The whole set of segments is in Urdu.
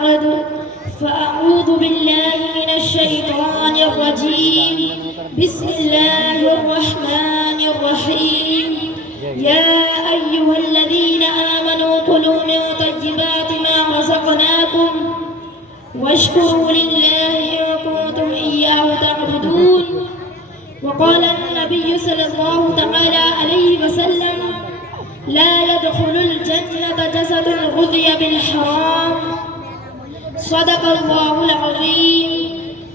بعد فأعوذ بالله من الشيطان الرجيم بسم الله الرحمن الرحيم يا أيها الذين آمنوا كلوا من طيبات ما رزقناكم واشكروا لله إن كنتم إياه تعبدون وقال النبي صلى الله تعالى عليه وسلم لا يدخل الجنة جسد غذي بالحرام صدق الله العظيم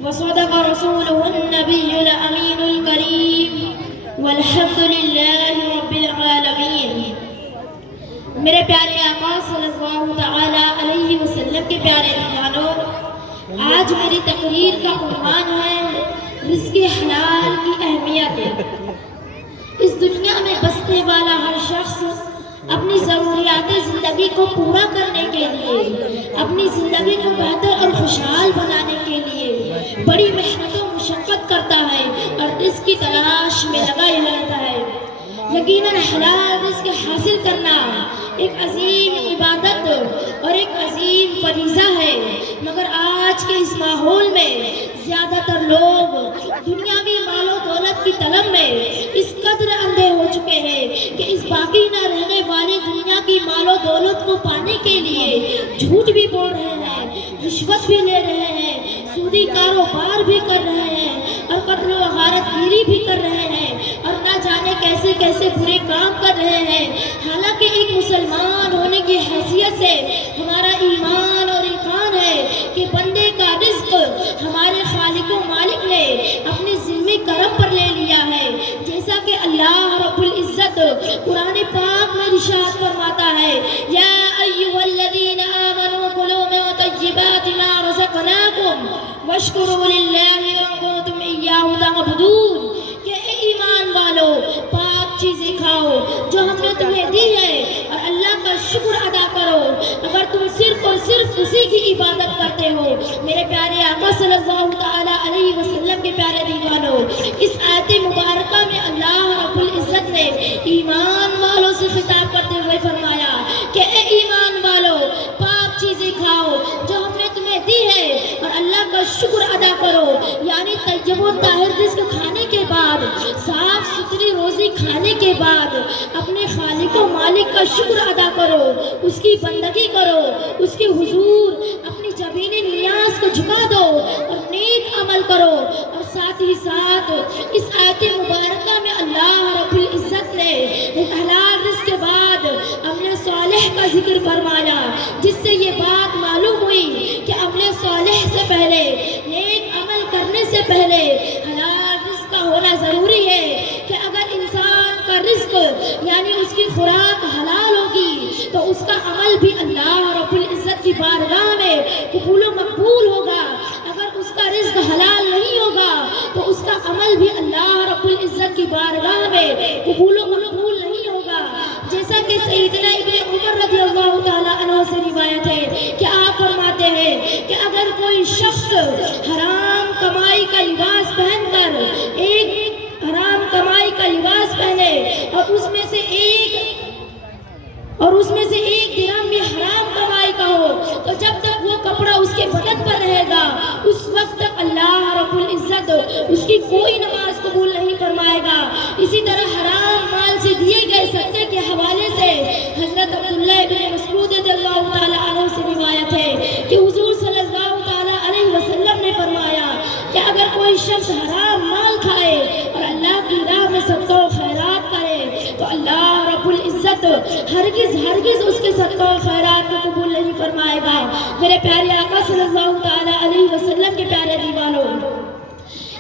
وصدق رسوله النبي الأمين الكريم والحمد لله رب العالمين۔ میرے پیارے آقا صلی اللہ تعالیٰ علیہ وسلم کے پیارے دیوانوں، آج میری تقریر کا عنوان ہے رزق حلال کی اہمیت۔ اس دنیا میں بسنے والا ہر شخص اپنی ضروریات زندگی کو پورا کرنے کے لیے، اپنی زندگی کو بہتر اور خوشحال بنانے کے لیے بڑی محنت و مشقت کرتا ہے اور رزق کی تلاش میں لگا رہتا ہے۔ یقیناً حلال رزق حاصل کرنا ایک عظیم عبادت اور ایک عظیم فریضہ ہے، مگر آج کے اس ماحول میں زیادہ تر لوگ دنیاوی مال و دولت کی طلب میں اس قدر اندھے ہو چکے ہیں کہ اس باقی نہ رہنے والی دنیا کی مال و دولت کو پانے کے لیے جھوٹ بھی بول رہے ہیں، رشوت بھی لے رہے ہیں، سودی کاروبار بھی کر رہے ہیں اور قتل و غارت گیری بھی کر رہے ہیں اور نہ جانے کیسے کیسے برے کام کر رہے ہیں۔ حالانکہ ایک مسلمان ہونے کی حیثیت سے ہمارا ایمان اور ایقان ہے کہ بندے کا رزق ہمارے خالق و مالک نے اپنے ذمہ کرم پر لے لیا ہے، جیسا کہ اللہ رب العزت قرآن پاک میں ارشاد فرماتا ہے یا ایھا الذین آمنوا کلوا من طیبات ما رزقناکم واشکروا للہ ان کنتم ایاہ تعبدون، کہ اے ایمان والو پاک چیزیں کھاؤ جو ہم نے تمہیں دی ہے اور اللہ کا شکر ادا کرو اگر تم صرف اور صرف اسی کی عبادت کرتے ہو۔ میرے پیارے آقا صلی اللہ تعالیٰ علیہ وسلم کے پیارے دیوانوں، اس آیت مبارکہ میں اللہ رب العزت نے ایمان والوں سے خطاب کرتے ہوئے فرمایا کہ اے ایمان والو پاک چیزیں کھاؤ جو ہم نے تمہیں دی ہے اور اللہ کا شکر ادا کرو، یعنی طیب و طاہر رزق کھانے کے بعد، صاف ستھری روزی کھانے کے بعد اپنے خالق و مالک کا شکر ادا کرو، اس کی بندگی کرو، اس کے حضور اپنی جبینی نیاز کو جھکا دو اور نیک عمل کرو۔ اور ساتھ ہی ساتھ اس آیت مبارکہ میں اللہ رب العزت نے حلال رزق کے بعد عمل صالح کا ذکر فرمایا، جس سے یہ بات معلوم ہوئی کہ عمل صالح سے پہلے، نیک عمل کرنے سے پہلے حلال رزق کا ہونا ضروری ہے کہ اگر انسان کا رزق یعنی اس کی خوراک حلال ہوگی تو اس کا عمل بھی اللہ رب العزت کی بارگاہ میں قبول و مقبول ہوگا، اگر اس کا رزق حلال نہیں ہوگا تو اس کا عمل بھی اللہ رب العزت کی بارگاہ میں قبول و مقبول نہیں ہوگا۔ جیسا کہ سیدنا ابن عمر رضی اللہ تعالیٰ عنہ سے روایت ہے کہ آپ فرماتے ہیں کہ اگر کوئی شخص حرام کمائی کا لباس پہن کر ایک حرام کمائی کا لباس پہنے اور اس میں سے ایک درہم بھی حرام کمائی کا ہو تو جب تک وہ کپڑا اس کے بدن پر رہے گا اس وقت تک اللہ رب العزت اس کی کوئی نماز قبول نہیں فرمائے گا۔ اسی طرح حرام مال سے دیے گئے صدقے کے حوالے سے حضرت عبداللہ بن مسعود رضی اللہ تعالیٰ عنہ سے روایت ہے کہ حضور صلی اللہ تعالیٰ علیہ وسلم نے فرمایا کہ اگر کوئی شخص حرام مال کھائے اور اللہ کی راہ میں صدقہ و خیرات کرے تو اللہ رب العزت ہرگز اس کے صدقہ و خیرات کو قبول نہیں فرمائے گا۔ میرے پیارے آقا صلی اللہ تعالیٰ علیہ وسلم کے پیارے دیوانوں،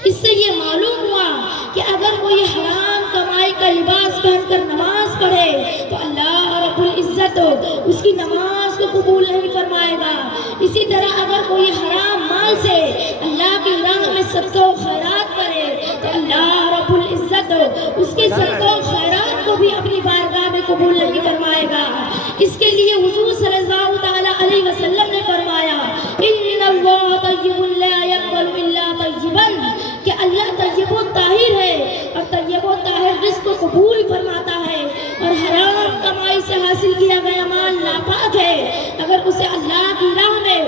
اس سے یہ معلوم ہوا کہ اگر کوئی حرام کمائی کا لباس پہن کر نماز پڑھے تو اللہ رب العزت اس کی نماز کو قبول نہیں فرمائے گا۔ اسی طرح اگر کوئی حرام مال سے اللہ کی راہ میں صدقہ و خیرات کرے تو اللہ رب العزت اس کے صدقہ و خیرات کو بھی اپنی بارگاہ میں قبول نہیں فرمائے گا۔ اس کے لیے حضور صلی اللہ تعالیٰ علیہ وسلم نے فرمایا ان اللہ طیب لا یقبل الا طیبا، کہ اللہ طیب و طاہر ہے اور طیب و طاہر رزق کو قبول فرماتا ہے، اور حرام کمائی سے حاصل کیا گیا مال ناپاک ہے، اگر اسے اللہ کی راہ میں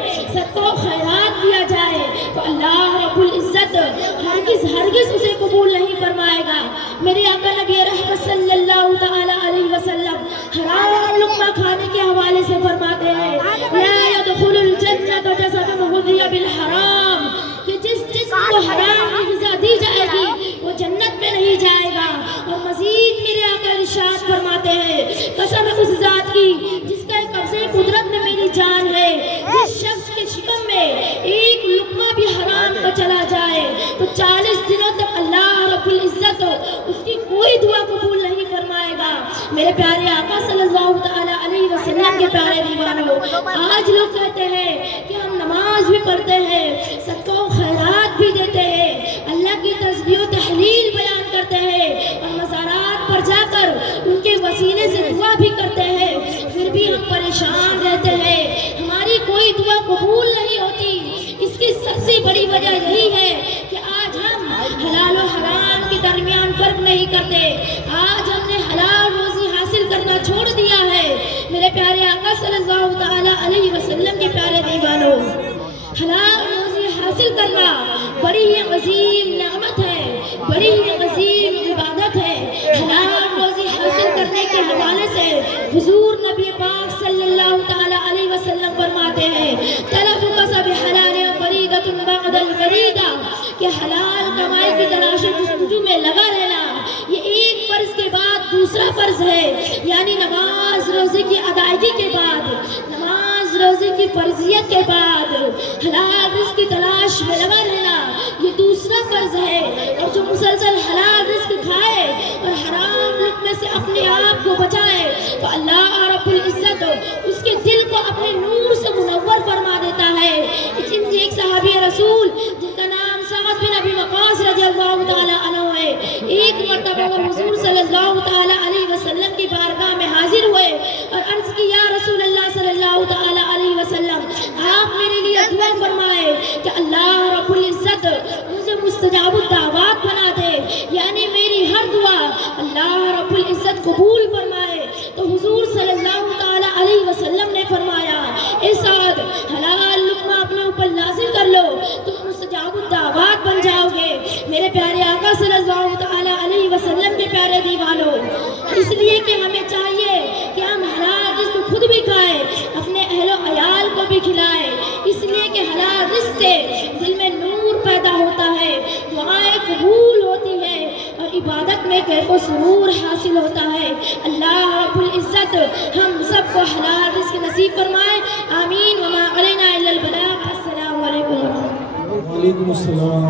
نبی رحمت صلی اللہ تعالی علیہ وسلم حرام لقمہ کھانے کے حوالے سے فرماتے ہیں لا يدخل الجنت جسد غذي بالحرام، کہ جس جسم کو حرام کی غذا دی جائے گی وہ جنت میں نہیں جائے گا۔ اور مزید میرے آقا ارشاد فرماتے ہیں قسم اس ذات کی جس کا قبضے قدرت میں میری جان ہے، جس شخص کے شکم میں ایک لقمہ بھی حرام کا چلا جائے تو 40 دنوں تک اللہ رب العزت اس کی کوئی دعا قبول نہیں فرمائے گا۔ میرے پیارے آقا صلی اللہ تعالی علیہ وسلم کے پیارے دیوانوں، آج لوگ کہتے ہیں کہ ہم نماز بھی پڑھتے ہیں، صدقہ و خیرات بھی دیتے ہیں، اللہ کی تسبیح و تحلیل بیان کرتے ہیں اور مزارات پر جا کر ان کے وسیلے سے دعا بھی کرتے ہیں، پھر بھی ہم پریشان رہتے ہیں، ہماری کوئی دعا قبول نہیں ہوتی۔ اس کی سب سے بڑی وجہ یہی ہے کہ آج ہم حلال و حرام کے درمیان فرق نہیں کرتے، آج ہم نے حلال روزی حاصل کرنا چھوڑ دیا ہے۔ میرے پیارے آقا صلی اللہ تعالی علیہ وسلم کے پیارے دیوانوں، حلال روزی حاصل کرنا بڑی ہی عظیم نعمت ہے، بڑی ہی عظیم عبادت ہے۔ حلال روزی حاصل کرنے کے حوالے سے حضور نبی پاک صلی اللہ تعالی علیہ وسلم فرماتے ہیں طلب کسب حلال فریضۃ بعد الفریضہ، کہ حلال کمائی کی تلاش و جستجو میں لگا رہنا یہ ایک فرض کے بعد دوسرا فرض ہے، یعنی نماز روزے کی ادائیگی کے بعد، نماز روزے کی فرضیت کے بعد حلال رزق کی تلاش میں لگا رہنا یہ دوسرا فرض ہے۔ اور جو مسلسل حلال رزق کھائے اور حرام لقمے سے اپنے آپ کو بچائے تو اللہ رب العزت اس کے دل کو اپنے نور سے منور فرما دیتا ہے۔ ایک صحابی رسول جن کا نام سعد بن ابی وقاص رضی اللہ تعالی عنہ ہے، ایک مرتبہ وہ حضور صلی اللہ تعالی علیہ وسلم کی بارگاہ میں حاضر ہوئے اور عرض کی یا رسول اللہ صلی اللہ تعالی علیہ وسلم آپ میرے لیے دعا فرمائے کہ اللہ رب العزت مجھے مستجاب الدعوات بنا دے، یعنی میری ہر دعا اللہ رب العزت قبول فرمائے۔ تو حضور صلی اللہ تعالی علیہ وسلم نے فرمایا اے سعد حلال لقمہ اپنے اوپر لازم کر لو، تم مستجاب الدعوات بن جاؤ گے۔ میرے پیارے آقا صلی اللہ تعالی علیہ وسلم کے پیارے دیوانوں، اس لیے کہ ہمیں چاہیے کہ ہم حلال رزق خود بھی کھائیں، اپنے اہل و عیال کو بھی کھلائیں، اس لیے کہ حلال رزق سے دل میں نور پیدا ہوتا ہے، دعائیں قبول ہوتی ہیں اور عبادت میں کیف و سرور حاصل ہوتا ہے۔ اللہ رب العزت ہم سب کو حلال رزق نصیب فرمائے، آمین۔ وما علینا الا البلاغ۔ السلام علیکم۔ وعلیکم السلام۔